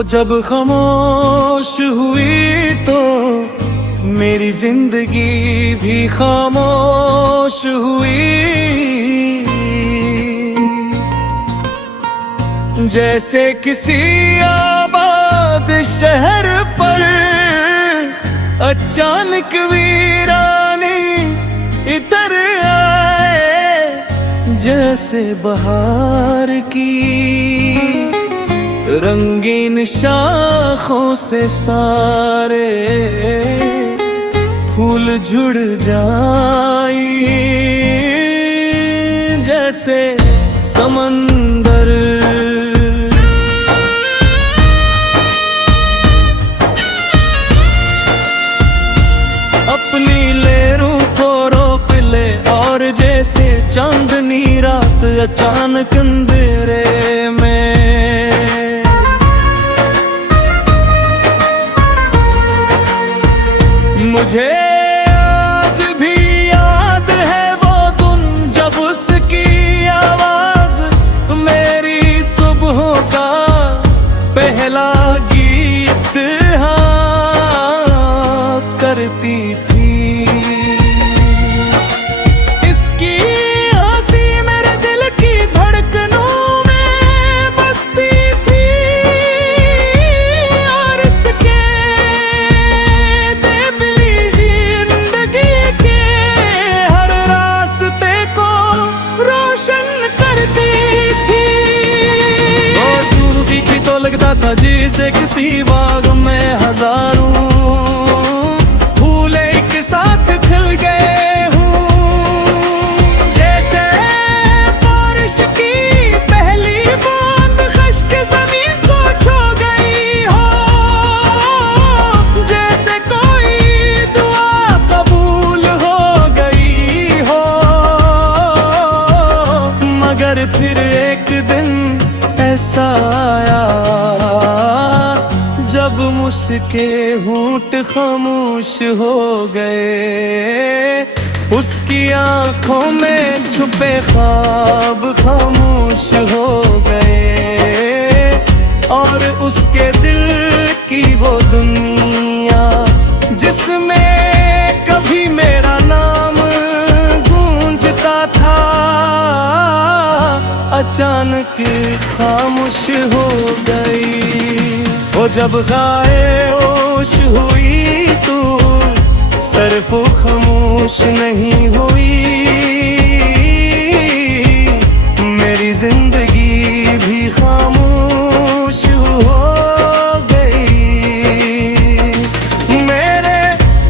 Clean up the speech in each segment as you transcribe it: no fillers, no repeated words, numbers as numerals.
वो जब खामोश हुई तो मेरी जिंदगी भी खामोश हुई। जैसे किसी आबाद शहर पर अचानक वीरानी इतर आए। जैसे बहार की रंगीन शाखों से सारे फूल झुड़ जाए। जैसे समंदर अपनी लहरों को रोक ले, और जैसे चांदनी रात अचानक अंधेरे में। मुझे आज भी याद है वो दिन जब उसकी आवाज मेरी सुबहों का पहला गीत करती थी। इसकी हंसी मेरे दिल की धड़कनों में बसती थी, और इसके बेबली जिंदगी के हर रास्ते को रोशन करती थी। और दूर की तो लगता था जैसे किसी बाग में हजारों साथ खिल गए हूँ। जैसे बारिश की पहली बूंद खश्क ज़मीन को छू गई हो। जैसे कोई दुआ कबूल हो गई हो। मगर फिर एक दिन ऐसा आया जब मुझके होंठ खामोश हो गए। उसकी आंखों में छुपे ख्वाब खामोश हो गए, और उसके दिल की वो दुनिया जिसमें कभी मेरा नाम गूंजता था अचानक खामोश हो गई। वो जब खामोश हुई तो सिर्फ खामोश नहीं हुई, मेरी जिंदगी भी खामोश हो गई। मेरे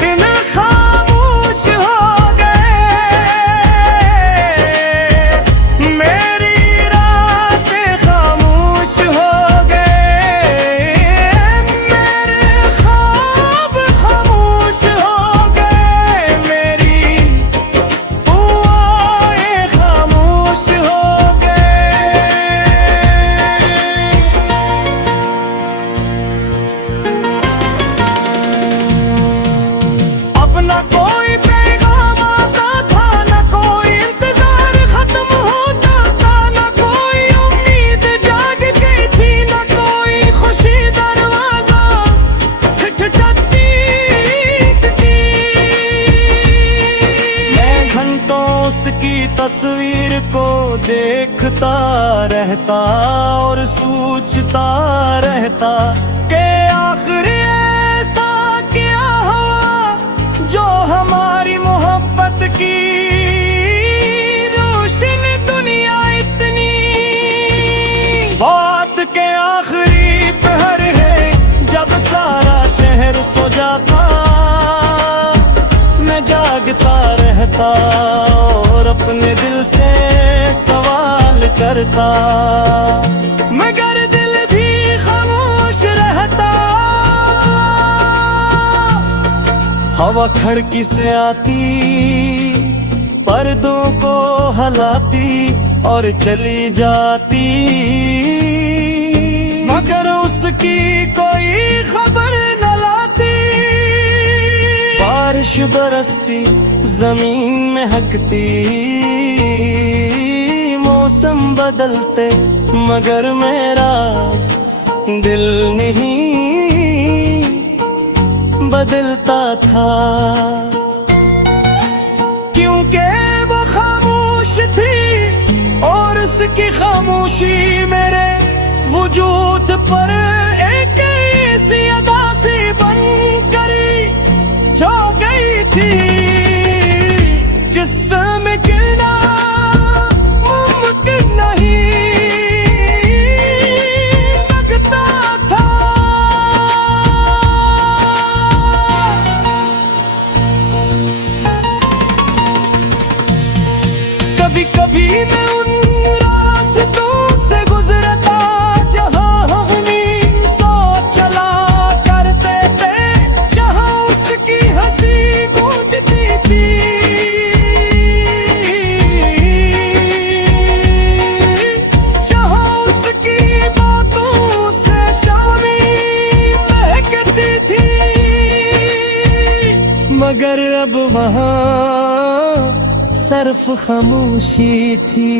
दिन खामोश हो गए, मेरी रातें खामोश हो तस्वीर को देखता रहता और सोचता रहता कि आखिर ऐसा क्या हुआ जो हमारी मोहब्बत की रोशन दुनिया इतनी। बात के आखिरी पहर है जब सारा शहर सो जाता, मैं जागता रहता और अपने दिल से सवाल करता, मगर दिल भी खामोश रहता। हवा खिड़की से आती, पर्दों को हलाती और चली जाती, मगर उसकी कोई खबर न लाती। बारिश बरसती, जमीन महकती, मौसम बदलते, मगर मेरा दिल नहीं बदलता था, क्योंकि वो खामोश थी और उसकी खामोशी मेरे वजूद पर एक ऐसी अदा सी बन करी छा गई थी, जिसमें गिरना मुमकिन नहीं लगता था। कभी कभी मैं उन रास्तों से गुजरता जहां हमी साथ चला करते थे, जहां उसकी हंसी गूंजती थी, जहां उसकी बातों से शामी महकती थी, मगर अब वहां सिर्फ खामोशी थी।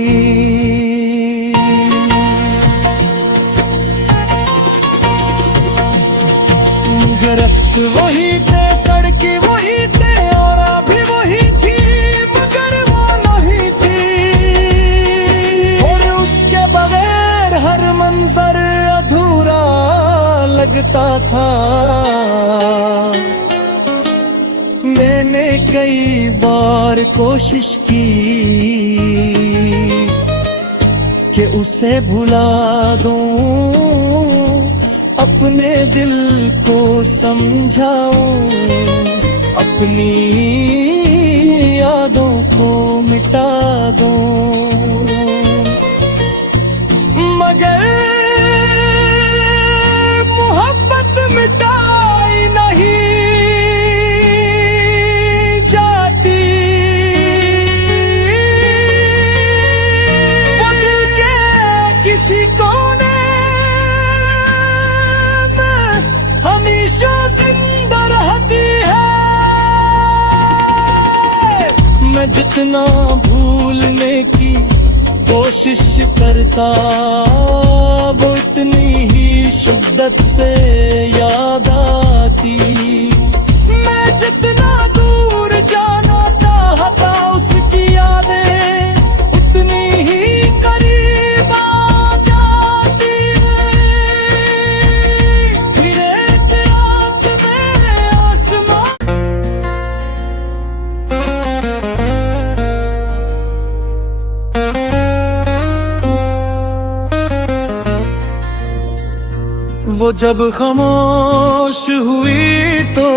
दरख्त वही थे, सड़कें वही थे और अभी वही थी, मगर वो नहीं थी, और उसके बगैर हर मंजर अधूरा लगता था। मैंने कई बार कोशिश की कि उसे भुला दूं, अपने दिल को समझाऊं, अपनी यादों को मिटा दूं, मगर मोहब्बत मिटाई नहीं हमेशा जिंदा रहती है। मैं जितना भूलने की कोशिश करता, वो इतनी ही शिद्दत से याद आती। मैं जितना दूर जाना चाहता, उसकी यादें उतनी ही करीब आ जाती। फिर एक रात मेरे आसमां वो जब खामोश हुई तो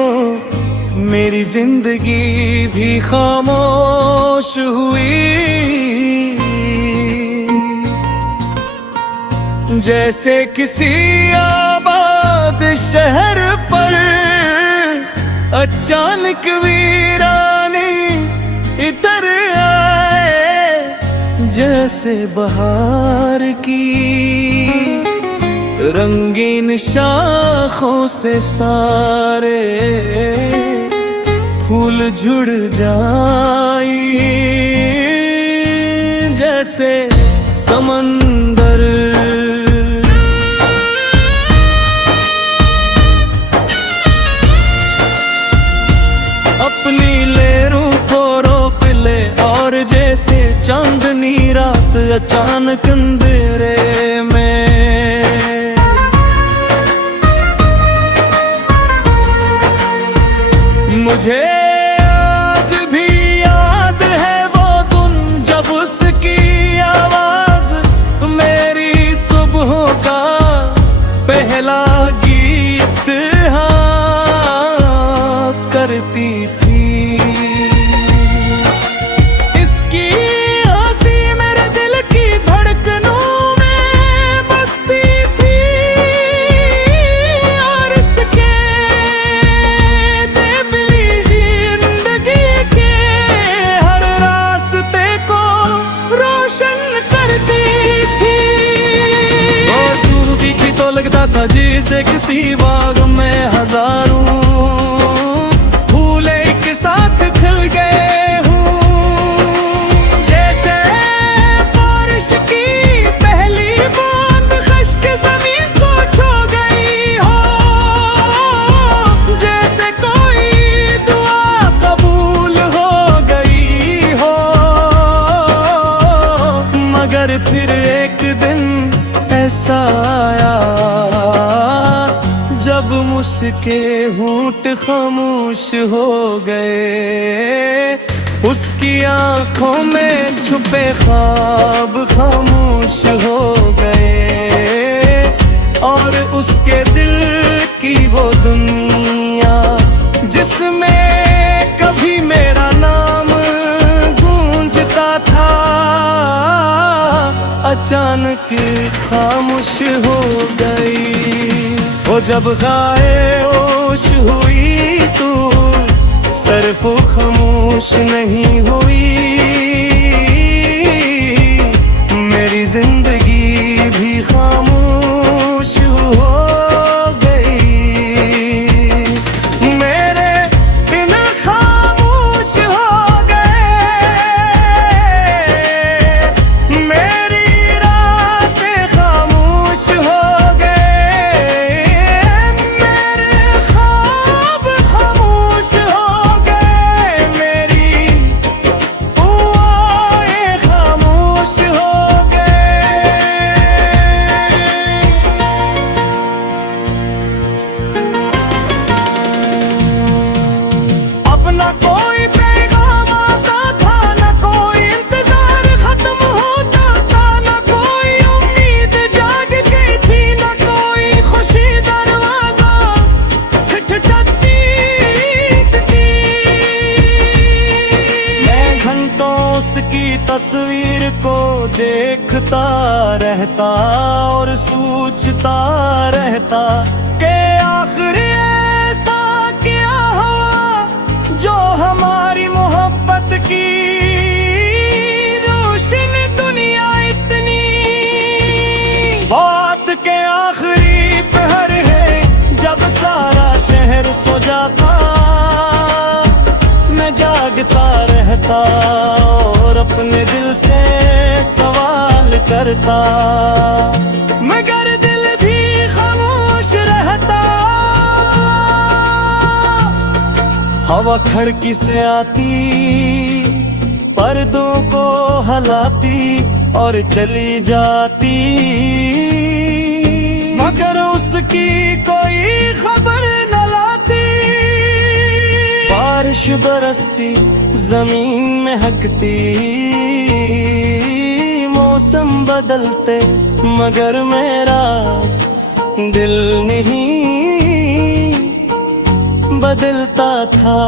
मेरी जिंदगी भी खामोश हुई, जैसे किसी आबाद शहर पर अचानक वीरानी इतर आए, जैसे बहार की रंगीन शाखों से सारे फूल झुड़ जाए, जैसे समंदर अपनी लहरों को रोक ले, और जैसे चांदनी रात अचानक अंधेरे में मुझे आज भी याद है वो दिन, जब उसकी आवाज मेरी सुबहों का पहला गीत करती थी। इसकी हंसी मेरे दिल की धड़कनों में बसती थी, और इसके लगता था जैसे किसी बाग में हजारों फूल एक साथ खिल गए हूँ, जैसे बारिश की पहली बूंद खश्क ज़मीन को छोड़ के होंठ खामोश हो गए, उसकी आंखों में छुपे ख्वाब खामोश हो गए, और उसके दिल की वो दुनिया जिसमें कभी मेरा नाम गूंजता था, अचानक खामोश हो गई। वो जब खामोश हुई तू सरफो खामोश नहीं हुई, मेरी जिंदगी भी खामोश हो गई। मेरे दिन खामोश हो गए, मेरी रातें खामोश हो गए, मेरे ख्वाब खामोश हो गए, मेरी दुआएं खामोश हो गए। अब ना कोई पैगाम आता था, ना कोई इंतजार खत्म होता था, ना कोई उम्मीद जाग गई थी, ना कोई खुशी दरवाजा खटखटाती थी। मैं घंटों उसकी तस्वीर को देखता रहता और सोचता रहता कि आखिर ऐसा क्या हुआ जो हमारी मोहब्बत की रोशनी दुनिया इतनी। बात के आखिरी पहर है जब सारा शहर सो जाता, मैं जागता रहता और अपने दिल से सवाल करता, मगर दिल भी खामोश रहता। हवा खिड़की से आती, पर्दों को हलाती और चली जाती, मगर उसकी कोई खबर न लाती। बारिश बरसती, जमीन महकती, मौसम बदलते, मगर मेरा दिल नहीं बदलता था,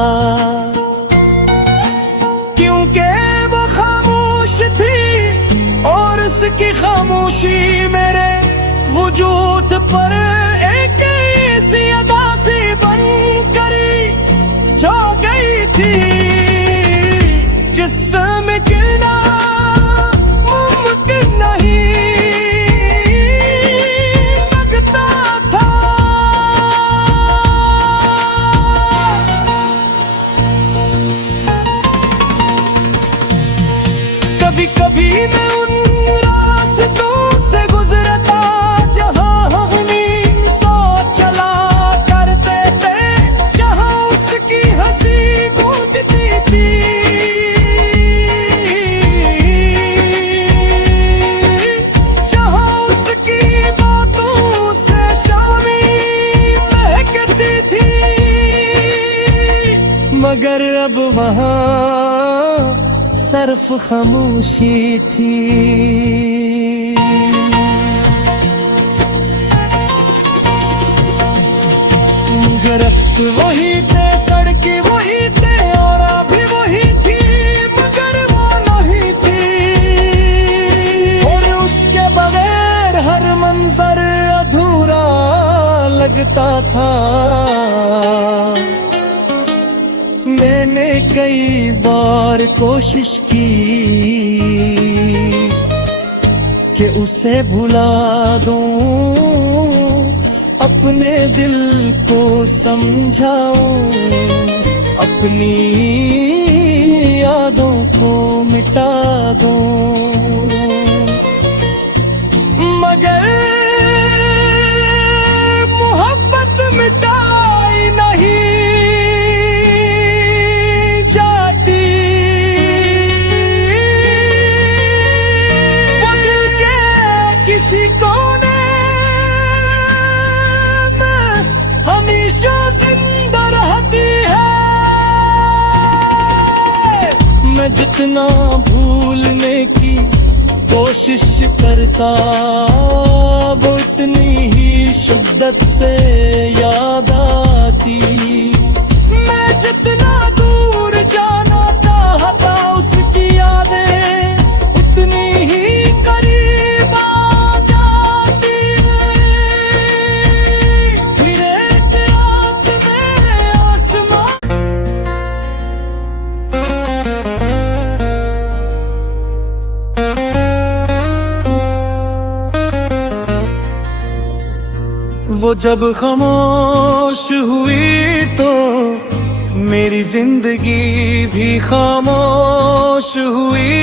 क्योंकि वो खामोश थी और उसकी खामोशी मेरे वजूद पर एक ऐसी अदा सी बन कर छा गई थी, जिसमें गिरना मुमकिन नहीं लगता था। कभी कभी मैं उन रास्तों से गुजरता जहां हम साथ चला करते थे, जहां उसकी हंसी गूंजती थी, जहां उसकी बातों से शामी महकती थी, मगर अब वहां सिर्फ खामोशी थी। दरख्त वही थे, सड़कें वही थे और अभी वही थी, मगर वो नहीं थी, और उसके बगैर हर मंजर अधूरा लगता था। मैंने कई बार कोशिश की कि उसे भुला दूं, अपने दिल को समझाऊं, अपनी यादों को मिटा दूं, मगर मोहब्बत मिटाई नहीं जाती। वो दिल के किसी कोने में हमेशा जितना भूलने की कोशिश करता वो इतनी ही शिद्दत से याद आती। मैं जितना दूर जाना चाहता उसकी यादें उतनी ही करीब आ जाती। फिर एक रात मेरे आसमां वो जब खामोश हुई तो मेरी जिंदगी भी खामोश हुई।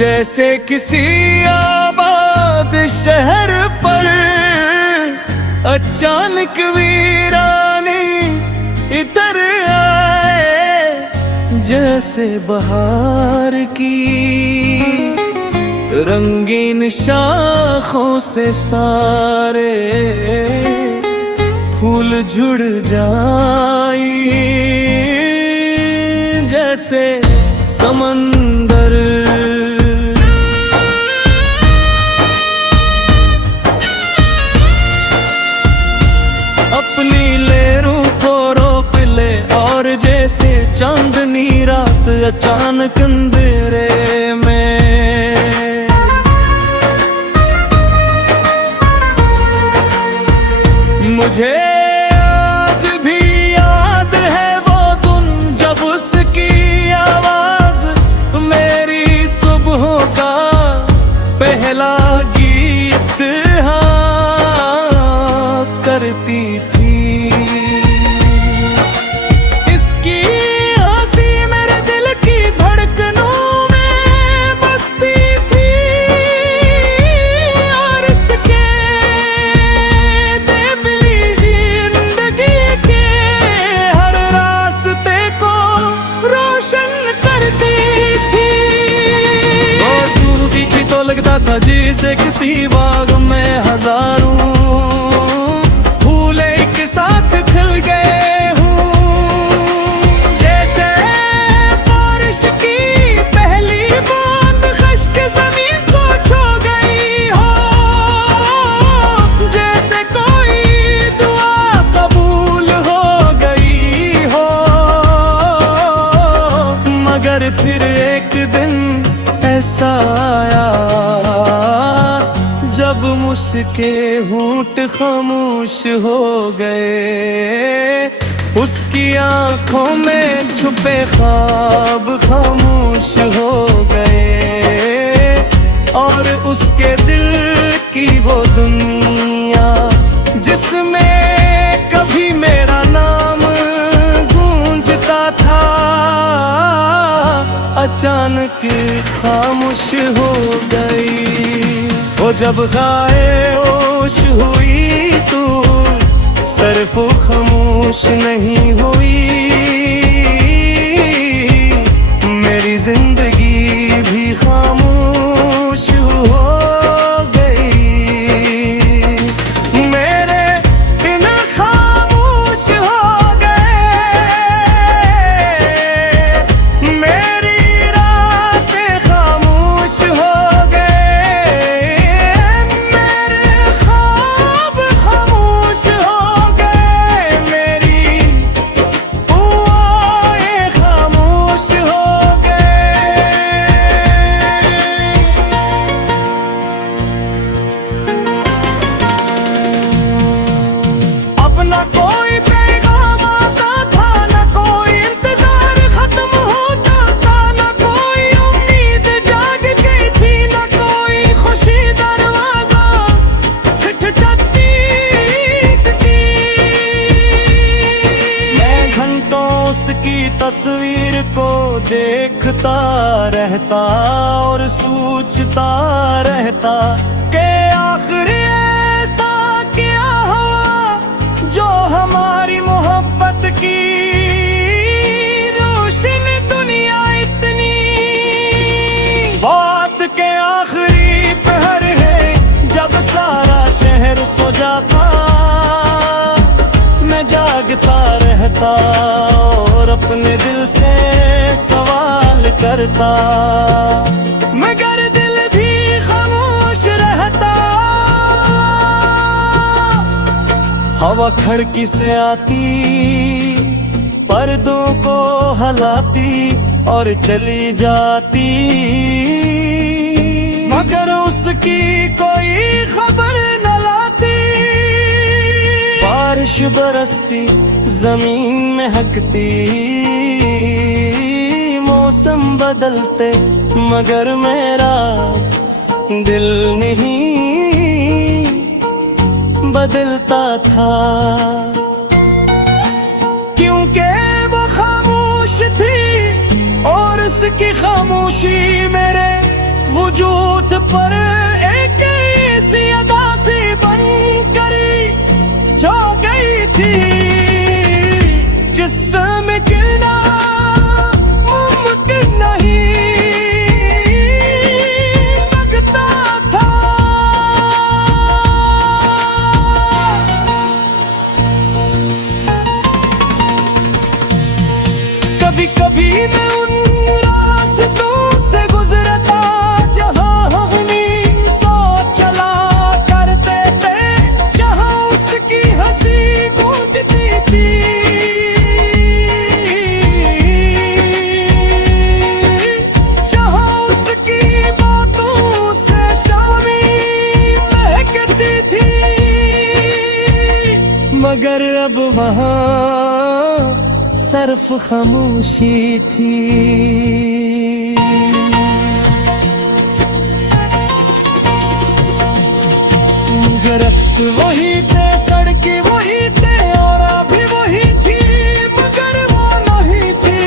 जैसे किसी आबाद शहर पर अचानक वीरानी इतर आए। जैसे बहार की रंगीन शाखों से सारे फूल झुड़ जाए। जैसे समंदर अपनी लहरों को रोक ले, और जैसे चांदनी रात अचानक अंधेरे में। मुझे आज भी याद है वो दिन जब उसकी आवाज मेरी सुबहों का पहला गीत करती थी। इसकी हंसी मेरे दिल की धड़कनों में बसती थी, और इसके बेबली जिंदगी के हर रास्ते को रोशन करती थी। वो डूबी थी तो लगता था जैसे किसी बाग में हजारों साथ खिल गए हूँ। जैसे बारिश की पहली बूंद खश्क ज़मीन को छू गई हो। जैसे कोई दुआ कबूल हो गई हो। मगर फिर एक दिन ऐसा आया जब मुझके होंठ खामोश हो गए। उसकी आंखों में छुपे ख्वाब खामोश हो गए, और उसके दिल की वो दुनिया जिसमें कभी मेरा नाम गूंजता था अचानक खामोश हो गई। वो जब खामोश हुई तो सरफो खामोश नहीं हुई। मेरी जिंदगी भी खामोश हो गई। मेरे बिन खामोश हो गए। मेरी रातें खामोश हो तस्वीर को देखता रहता और सोचता रहता कि आखिर ऐसा क्या हुआ जो हमारी मोहब्बत की रोशन दुनिया इतनी। बात के आखिरी पहर है जब सारा शहर सो जाता, मैं जागता रहता। रहता और अपने दिल से सवाल करता, मगर दिल भी खामोश रहता। हवा खिड़की से आती, पर्दों को हलाती और चली जाती, मगर उसकी कोई खबर न लाती। बारिश बरसती, जमीन महकती, मौसम बदलते, मगर मेरा दिल नहीं बदलता था, क्योंकि वो खामोश थी और उसकी खामोशी मेरे वजूद पर एक ऐसी अदा सी बन कर छा गई थी, जिसमें गिरना मुमकिन नहीं लगता था। कभी कभी मैं उन रास्तों से गुजरता जहां हम साथ चला करते थे, जहां उसकी हंसी गूंजती थी, जहां उसकी बातों से शामी महकती थी, मगर अब वहां सिर्फ खामोशी थी। दरख्त वही थे, सड़कें वही थे और अभी वही थी, मगर वो नहीं थी।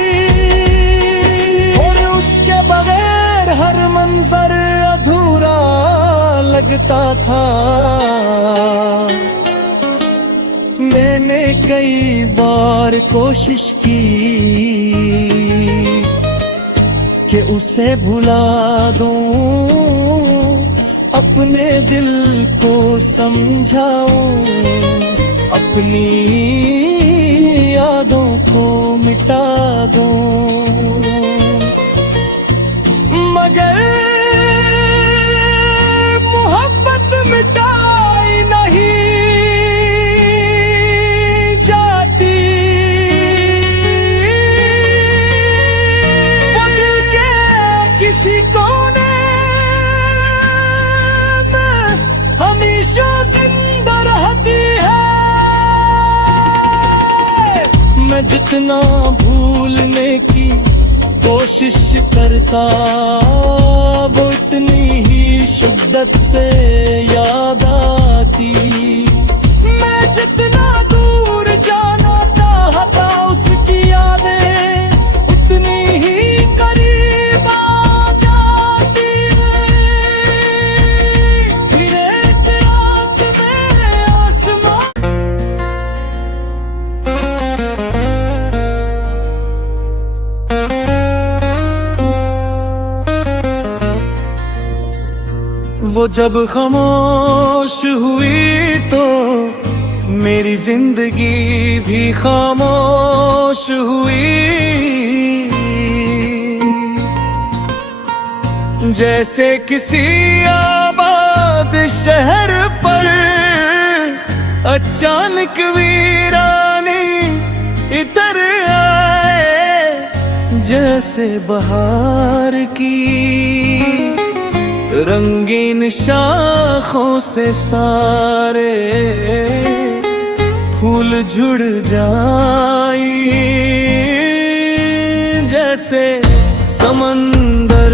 और उसके बगैर हर मंजर अधूरा लगता था। मैंने कई बार कोशिश की कि उसे भुला दूं, अपने दिल को समझाऊं, अपनी यादों को मिटा दूं, मगर मोहब्बत मिटाई नहीं जाती। वो दिल के किसी कोने में हमेशा जिंदा रहती है। मैं जितना भूलने की कोशिश करता, वो इतनी ही शिद्दत से याद आती। मैं जितना दूर जाना चाहता, उसकी यादें उतनी ही करीब आ जाती। फिर एक रात मेरे आसमां वो जब खामोश हुई तो मेरी जिंदगी भी खामोश हुई। जैसे किसी आबाद शहर पर अचानक वीरानी इतर आए, जैसे बहार की रंगीन शाखों से सारे फूल झुड़ जाए, जैसे समंदर